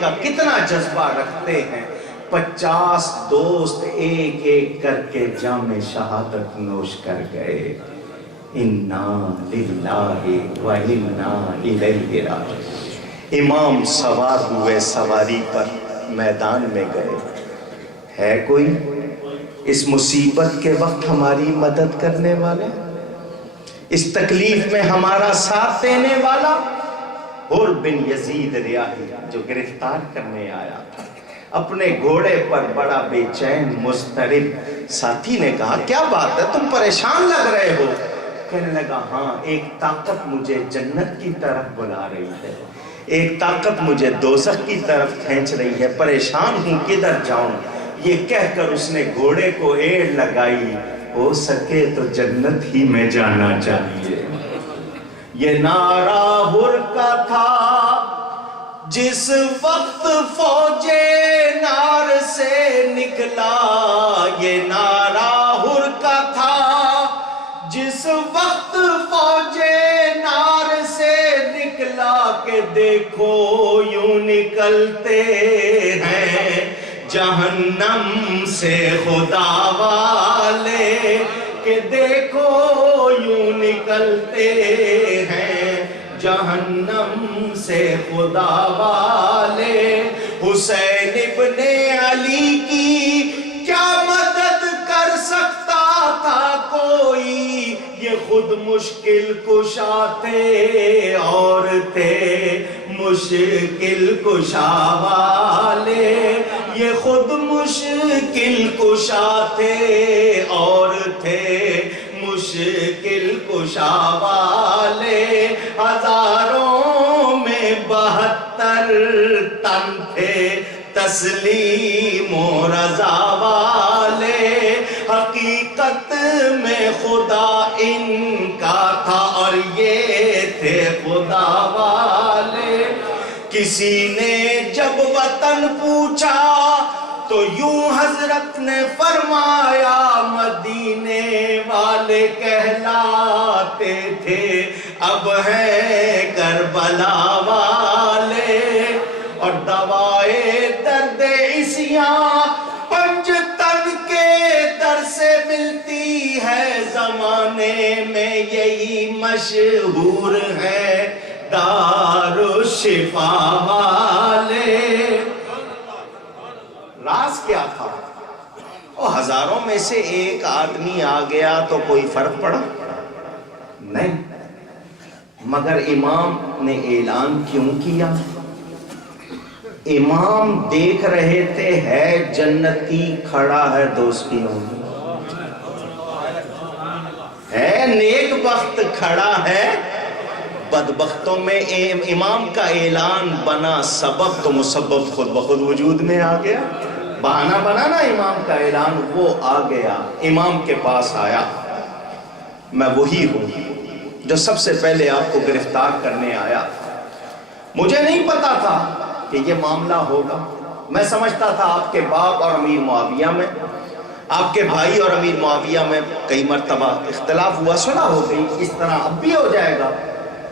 کا کتنا جذبہ رکھتے ہیں. 50 دوست ایک ایک کر کے جام شہادت نوش کر گئے. انا للہ و انا الیہ راجعون. امام سوار ہوئے سواری پر میدان میں گئے. ہے کوئی اس مصیبت کے وقت ہماری مدد کرنے والا, اس تکلیف میں ہمارا ساتھ دینے والا؟ حر بن یزید ریاحی جو گرفتار کرنے آیا تھا, اپنے گھوڑے پر بڑا بے چین مضطرب. ساتھی نے کہا کیا بات ہے, تم پریشان لگ رہے ہو؟ کہنے لگا ہاں, ایک طاقت مجھے جنت کی طرف بلا رہی ہے, ایک طاقت مجھے دوزخ کی طرف کھینچ رہی ہے, پریشان ہوں کدھر جاؤں. یہ کہہ کر اس نے گھوڑے کو ایڑ لگائی, ہو سکے تو جنت ہی میں جانا چاہیے. یہ نعرہ حر کا تھا جس وقت فوج نار سے نکلا. یہ نعرہ حر کا تھا جس وقت فوج نار سے نکلا, کہ دیکھو یوں نکلتے ہیں جہنم سے خدا والے, کہ دیکھو یوں نکلتے ہیں جہنم سے خدا والے. حسین ابن علی کی کیا مدد کر سکتا تھا کوئی, یہ خود مشکل کشا تھے اور تھے مشکل کشا والے. یہ خود مشکل کشا تھے اور تھے مشکل کشا والے. ہزاروں میں 72 تن تھے تسلیم و رضا والے. حقیقت میں خدا ان کا تھا اور یہ تھے خدا والے. کسی نے جب وطن پوچھا تو یوں حضرت نے فرمایا, مدینے والے کہلاتے تھے اب ہیں کربلا والے. اور دوائے درد عصیاں پنجتن کے در سے ملتی ہے, زمانے میں یہی مشہور ہے دارالشفا والے. راز کیا تھا؟ وہ ہزاروں میں سے ایک آدمی آ گیا تو کوئی فرق پڑا نہیں, مگر امام نے اعلان کیوں کیا؟ امام دیکھ رہے تھے ہے جنتی کھڑا ہے دوستیوں, ہے نیک بخت کھڑا ہے بدبختوں میں. امام کا اعلان بنا سبب تو مسبب خود بخود وجود میں آ گیا. بہانہ بنا نا امام کا اعلان, وہ آ گیا, امام کے پاس آیا. میں وہی ہوں جو سب سے پہلے آپ کو گرفتار کرنے آیا. مجھے نہیں پتا تھا کہ یہ معاملہ ہوگا. میں سمجھتا تھا آپ کے باپ اور امیر معاویہ میں, آپ کے بھائی اور امیر معاویہ میں کئی مرتبہ اختلاف ہوا, صلح ہو گئی, اس طرح اب بھی ہو جائے گا.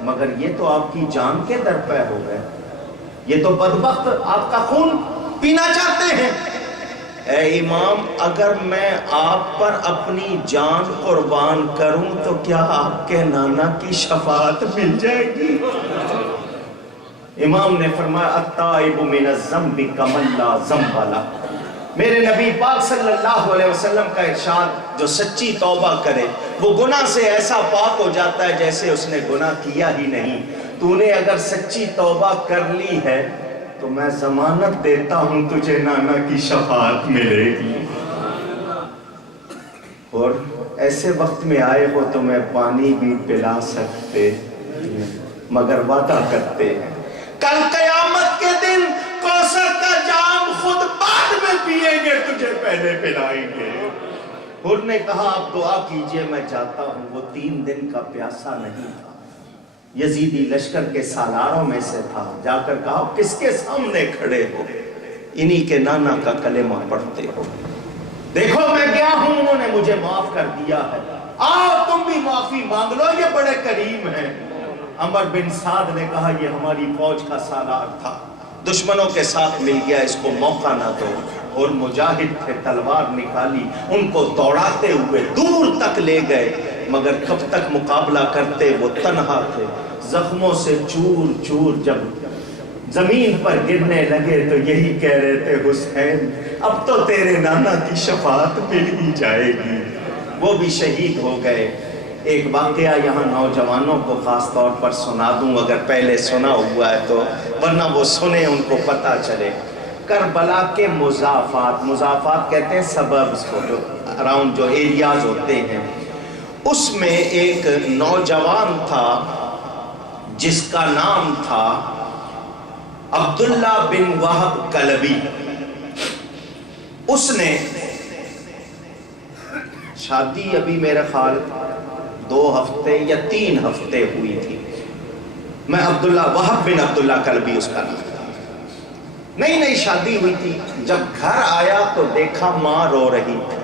مگر یہ تو آپ کی جان کے در پہ ہو گئے, یہ تو بدبخت آپ کا خون پینا چاہتے ہیں. اے امام, اگر میں آپ پر اپنی جان قربان کروں تو کیا آپ کے نانا کی شفاعت مل جائے گی؟ امام نے فرمایا التائب من الذنب کمن لا ذنب لہ. میرے نبی پاک صلی اللہ علیہ وسلم کا ارشاد, جو سچی توبہ کرے وہ گناہ سے ایسا پاک ہو جاتا ہے جیسے اس نے گناہ کیا ہی نہیں. تو نے اگر سچی توبہ کر لی ہے تو میں ضمانت دیتا ہوں تجھے نانا کی شفاعت ملے گی. اور ایسے وقت میں آئے ہو تو میں پانی بھی پلا سکتے مگر وعدہ کرتے ہیں کل قیامت کے دن کوثر کا جام خود بعد میں پیئیں گے, تجھے پہلے پلائیں گے. حر نے کہا آپ دعا کیجئے, میں جاتا ہوں. وہ 3 دن کا پیاسا نہیں تھا, یزیدی لشکر کے سالاروں میں سے تھا. جا کر کہا کس کے سامنے کھڑے ہو؟ انہی کے نانا کا کلمہ پڑھتے ہو. دیکھو میں گیا ہوں, انہوں نے مجھے معاف کر دیا ہے, آؤ تم بھی معافی مانگ لو, یہ بڑے کریم ہیں. عمر بن سعد نے کہا یہ ہماری فوج کا سالار تھا, دشمنوں کے ساتھ مل گیا، اس کو موقع نہ دو۔ اور مجاہد تھے، تلوار نکالی، ان کو دوڑاتے ہوئے دور تک لے گئے، مگر کب تک مقابلہ کرتے، وہ تنہا تھے، زخموں سے چور چور جب زمین پر گرنے لگے تو یہی کہہ رہے تھے، حسین اب تو تیرے نانا کی شفاعت مل ہی جائے گی۔ وہ بھی شہید ہو گئے۔ ایک واقعہ یہاں نوجوانوں کو خاص طور پر سنا دوں، اگر پہلے سنا ہوا ہے تو، ورنہ وہ سنیں ان کو پتہ چلے۔ کربلا کے مضافات، مضافات کہتے ہیں سببز کو، جو اراؤنڈ جو ایریاز ہوتے ہیں، اس میں ایک نوجوان تھا جس کا نام تھا عبداللہ بن وہب کلبی۔ اس نے شادی ابھی میرے خیال 2 ہفتے یا 3 ہفتے ہوئی تھی، میں عبداللہ وہب بن عبداللہ کلبی اس کا نام، نئی نئی شادی ہوئی تھی۔ جب گھر آیا تو دیکھا ماں رو رہی تھی۔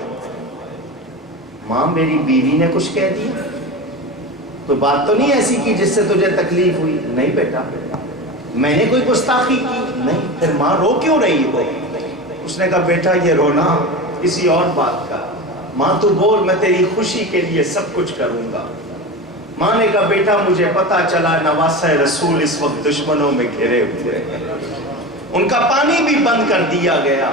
ماں میری بیوی نے کچھ کہہ دیا؟ تو بات تو نہیں ایسی کی جس سے تجھے تکلیف ہوئی؟ نہیں بیٹا، میں نے کوئی گستاخی کی نہیں۔ پھر ماں رو کیوں رہی ہو؟ اس نے کہا بیٹا یہ رونا کسی اور بات کا، ماں تو بول، میں تیری خوشی کے لیے سب کچھ کروں گا۔ ماں نے کہا بیٹا مجھے پتا چلا نواسہ رسول اس وقت دشمنوں میں گھرے ہوئے ہیں، ان کا پانی بھی بند کر دیا گیا۔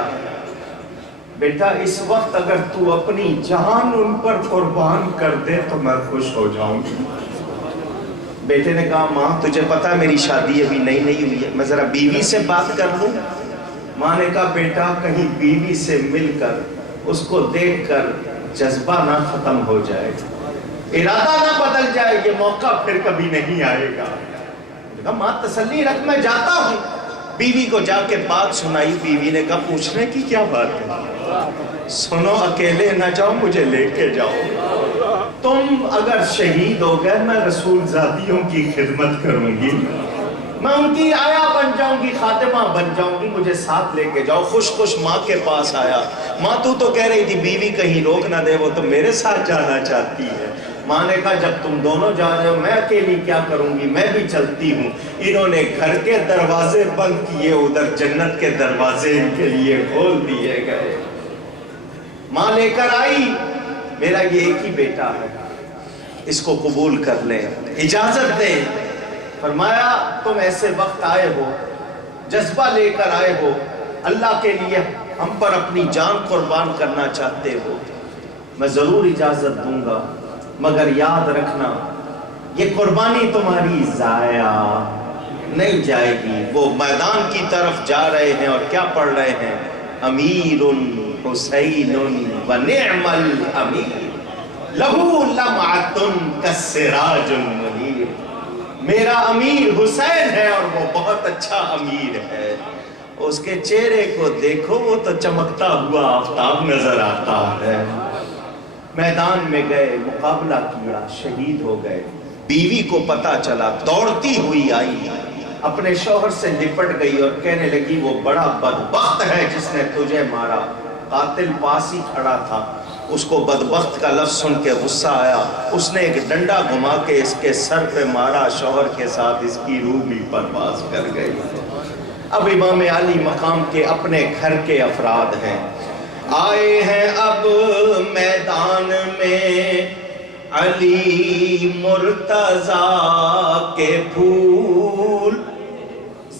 بیٹا اس وقت اگر تو اپنی جان ان پر قربان کر دے تو میں خوش ہو جاؤں گی۔ بیٹے نے کہا ماں تجھے پتا میری شادی ابھی نئی ہوئی ہے، میں ذرا بیوی سے بات کر لوں۔ ماں نے کہا بیٹا کہیں بیوی سے مل کر اس کو دیکھ کر جذبہ نہ ختم ہو جائے، ارادہ نہ بدل جائے، یہ موقع پھر کبھی نہیں آئے گا۔ کہا ماں تسلی رکھ میں جاتا ہوں۔ بیوی کو جا کے بات سنائی، بیوی نے کہا پوچھنے کی کیا بات ہے؟ سنو اکیلے نہ جاؤ، مجھے لے کے جاؤ۔ تم اگر شہید ہو گئے میں رسول ذاتیوں کی خدمت کروں گی، میں ان کی آیا بن جاؤں گی، خاتمہ بن جاؤں گی، مجھے ساتھ لے کے جاؤ۔ خوش خوش ماں کے پاس آیا۔ ماں تو کہہ رہی تھی بیوی کہیں روک نہ دے، وہ تو میرے ساتھ جانا چاہتی ہے۔ ماں نے کہا جب تم دونوں جا رہے ہو میں اکیلی کیا کروں گی، میں بھی چلتی ہوں۔ انہوں نے گھر کے دروازے بند کیے، ادھر جنت کے دروازے ان کے لیے کھول دیے گئے۔ ماں لے کر آئی، میرا یہ ایک ہی بیٹا ہے، اس کو قبول کر لیں، اجازت دیں۔ فرمایا تم ایسے وقت آئے ہو، جذبہ لے کر آئے ہو، اللہ کے لیے ہم پر اپنی جان قربان کرنا چاہتے ہو، میں ضرور اجازت دوں گا، مگر یاد رکھنا یہ قربانی تمہاری ضائع نہیں جائے گی۔ وہ میدان کی طرف جا رہے ہیں اور کیا پڑھ رہے ہیں؟ امیر حسین و نعم الامیر لہو لمعۃ کالسراج المنیر۔ میرا امیر حسین ہے اور وہ بہت اچھا امیر ہے، اس کے چہرے کو دیکھو وہ تو چمکتا ہوا آفتاب نظر آتا ہے۔ میدان میں گئے، مقابلہ کیا، شہید ہو گئے۔ بیوی کو پتا چلا، دوڑتی ہوئی آئی، اپنے شوہر سے لپٹ گئی اور کہنے لگی وہ بڑا بدبخت ہے جس نے تجھے مارا۔ قاتل پاس ہی کھڑا تھا، اس کو بدبخت کا لفظ سن کے غصہ آیا، اس نے ایک ڈنڈا گھما کے اس کے سر پہ مارا، شوہر کے ساتھ اس کی روح بھی پرواز کر گئی۔ اب امام علی مقام کے اپنے گھر کے افراد ہیں، آئے ہیں اب میدان میں علی مرتضیٰ کے پھول،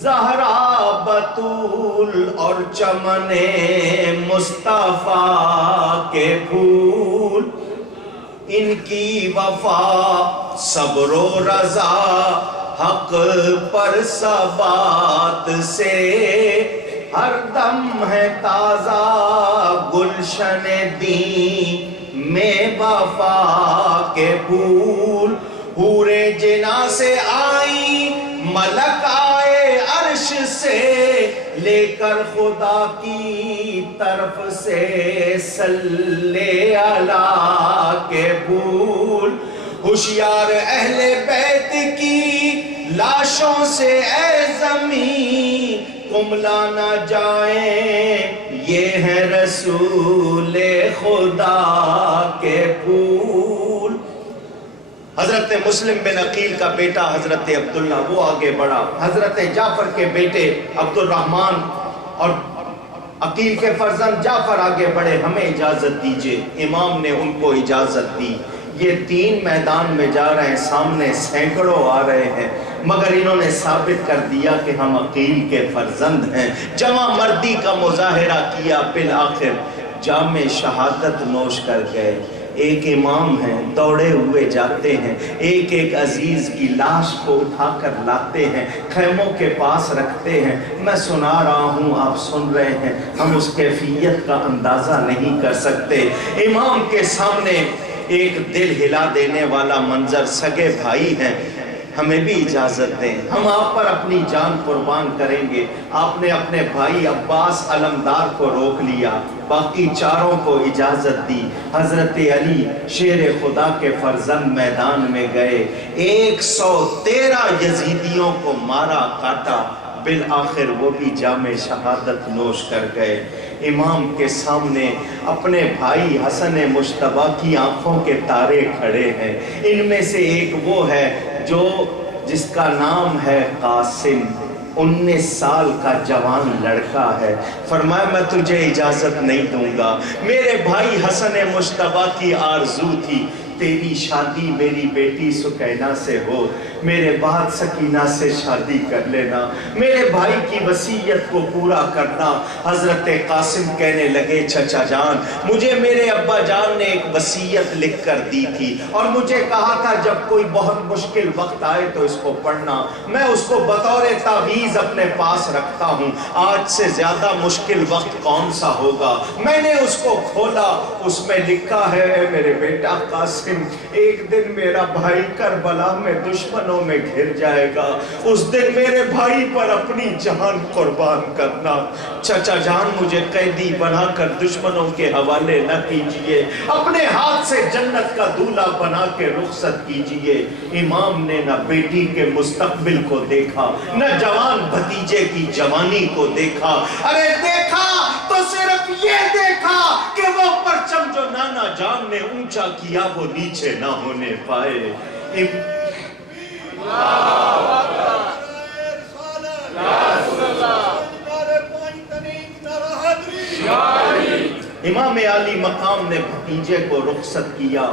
زہرا بطول اور چمن مصطفیٰ کے پھول، ان کی وفا صبر و رضا حق پر ثبات سے، ہر دم ہے تازہ گلشن دین میں وفا کے پھول، حور جنا سے آئی ملک آئے عرش سے، لے کر خدا کی طرف سے صلی علی کے پھول، ہوشیار اہل بیت کی لاشوں سے اے زمین کملا نہ جائیں، یہ ہے رسول خدا کے پھول۔ حضرت مسلم بن عقیل کا بیٹا حضرت عبداللہ وہ آگے بڑھا، حضرت جعفر کے بیٹے عبد الرحمن اور عقیل کے فرزند جعفر آگے بڑھے، ہمیں اجازت دیجئے۔ امام نے ان کو اجازت دی، یہ 3 میدان میں جا رہے ہیں، سامنے سینکڑوں آ رہے ہیں، مگر انہوں نے ثابت کر دیا کہ ہم عقیل کے فرزند ہیں، جوان مردی کا مظاہرہ کیا، بالآخر جام شہادت نوش کر گئے۔ ایک امام ہیں، دوڑے ہوئے جاتے ہیں، ایک ایک عزیز کی لاش کو اٹھا کر لاتے ہیں، خیموں کے پاس رکھتے ہیں۔ میں سنا رہا ہوں، آپ سن رہے ہیں، ہم اس کیفیت کا اندازہ نہیں کر سکتے۔ امام کے سامنے ایک دل ہلا دینے والا منظر، سگے بھائی ہیں، ہمیں بھی اجازت دیں، ہم آپ پر اپنی جان قربان کریں گے۔ آپ نے اپنے بھائی عباس علمدار کو روک لیا، باقی چاروں کو اجازت دی۔ حضرت علی شیر خدا کے فرزند میدان میں گئے، 113 یزیدیوں کو مارا کاٹا، بالآخر وہ بھی جام شہادت نوش کر گئے۔ امام کے سامنے اپنے بھائی حسن مجتبیٰ کی آنکھوں کے تارے کھڑے ہیں، ان میں سے ایک وہ ہے جس کا نام ہے قاسم، 19 سال کا جوان لڑکا ہے۔ فرمایا میں تجھے اجازت نہیں دوں گا، میرے بھائی حسن مجتبیٰ کی آرزو تھی تیری شادی میری بیٹی سکینہ سے ہو، میرے بعد سکینہ سے شادی کر لینا، میرے بھائی کی وصیت کو پورا کرنا۔ حضرت قاسم کہنے لگے چچا جان، مجھے میرے ابا جان نے ایک وصیت لکھ کر دی تھی اور مجھے کہا تھا جب کوئی بہت مشکل وقت آئے تو اس کو پڑھنا، میں اس کو بطور تعویذ اپنے پاس رکھتا ہوں، آج سے زیادہ مشکل وقت کون سا ہوگا۔ میں نے اس کو کھولا، اس میں لکھا ہے اے میرے بیٹا قاسم، ایک دن میرا بھائی کربلا میں دشمنوں میں گھر جائے گا، اس دن میرے بھائی پر اپنی جان قربان کرنا۔ چچا جان مجھے قیدی بنا کر دشمنوں کے حوالے نہ کیجئے، اپنے ہاتھ سے جنت کا دولہا بنا کے رخصت کیجئے۔ امام نے نہ بیٹی کے مستقبل کو دیکھا، نہ جوان بھتیجے کی جوانی کو دیکھا، ارے دیکھا تو صرف یہ دیکھا کہ وہ پرچم جو نانا جان نے اونچا کیا وہ نیچے نہ ہونے پائے۔ امام عالی مقام نے بھتیجے کو رخصت کیا،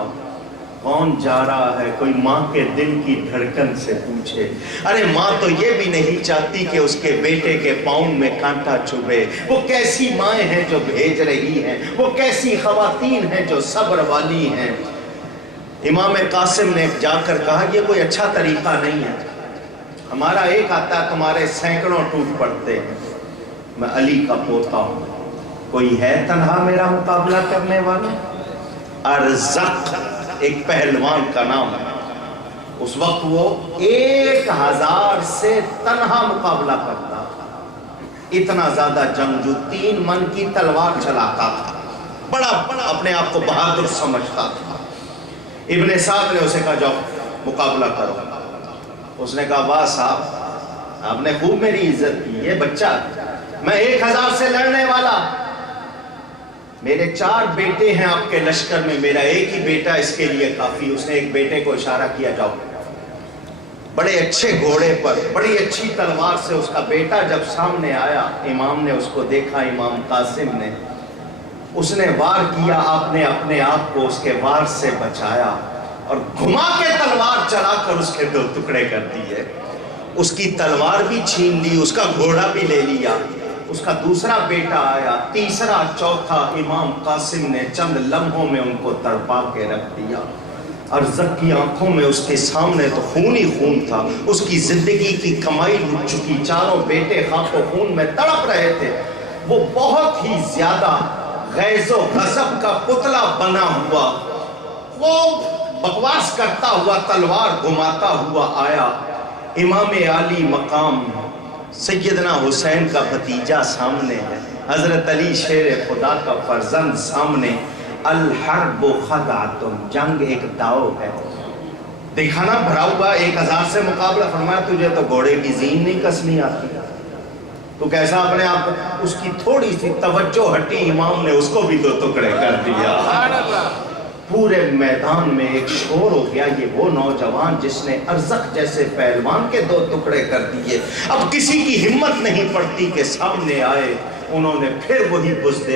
کون جا رہا ہے کوئی ماں کے دل کی دھڑکن سے پوچھے۔ ارے ماں تو یہ بھی نہیں چاہتی کہ اس کے بیٹے کے پاؤں میں کانٹا چبھے۔ وہ کیسی مائیں ہیں جو بھیج رہی ہیں، وہ کیسی خواتین ہیں جو صبر والی ہیں۔ امام قاسم نے جا کر کہا یہ کوئی اچھا طریقہ نہیں ہے، ہمارا ایک آتا تمہارے سینکڑوں ٹوٹ پڑتے ہیں، میں علی کا پوتا ہوں، کوئی ہے تنہا میرا مقابلہ کرنے والا؟ ارزق ایک پہلوان کا نام ہے، اس وقت وہ 1000 سے تنہا مقابلہ کرتا تھا، اتنا زیادہ جنگجو، 3 من کی تلوار چلاتا تھا، بڑا اپنے آپ کو بہادر سمجھتا تھا۔ ابن سعد نے اسے کہا جاؤ مقابلہ کرو، اس نے کہا واہ صاحب آپ نے خوب میری عزت کی، یہ بچہ میں 1000 سے لڑنے والا، میرے 4 بیٹے ہیں آپ کے لشکر میں، میرا ایک ہی بیٹا اس کے لیے کافی۔ اس نے ایک بیٹے کو اشارہ کیا جاؤ، بڑے اچھے گھوڑے پر بڑی اچھی تلوار سے اس کا بیٹا جب سامنے آیا، امام نے اس کو دیکھا، امام قاسم نے، اس نے وار کیا، آپ نے اپنے آپ کو اس کے وار سے بچایا اور گھما کے تلوار چلا کر اس کے 2 ٹکڑے کر دیے، اس کی تلوار بھی چھین لی، اس کا گھوڑا بھی لے لیا۔ اس کا دوسرا بیٹا آیا، تیسرا، چوتھا، امام قاسم نے چند لمحوں میں ان کو تڑپا کے رکھ دیا۔ ارزق کی آنکھوں میں اس کے سامنے تو خون ہی خون تھا، اس کی زندگی کی کمائی لٹ چکی، چاروں بیٹے خاک و خون میں تڑپ رہے تھے، وہ بہت ہی زیادہ غیظ و غضب کا پتلا بنا ہوا، وہ بکواس کرتا ہوا تلوار گھماتا ہوا آیا۔ امام عالی مقام سیدنا حسین کا بھتیجا سامنے ہے، حضرت علی شیر خدا کا فرزند سامنے، الحرب خدعۃ، جنگ ایک داؤ ہے، دیکھا نا بھرا ہوا 1000 سے مقابلہ، فرمایا تجھے تو گھوڑے کی زین نہیں کسنی آتی، تو کیسا اپنے آپ، اس کی تھوڑی سی توجہ ہٹی، امام نے اس کو بھی 2 ٹکڑے کر دیا۔ پورے میدان میں ایک شور ہو گیا، یہ وہ نوجوان جس نے ارزخ جیسے پہلوان کے 2 ٹکڑے کر دیے۔ اب کسی کی ہمت نہیں پڑتی کہ سامنے آئے، انہوں نے پھر وہی بزدل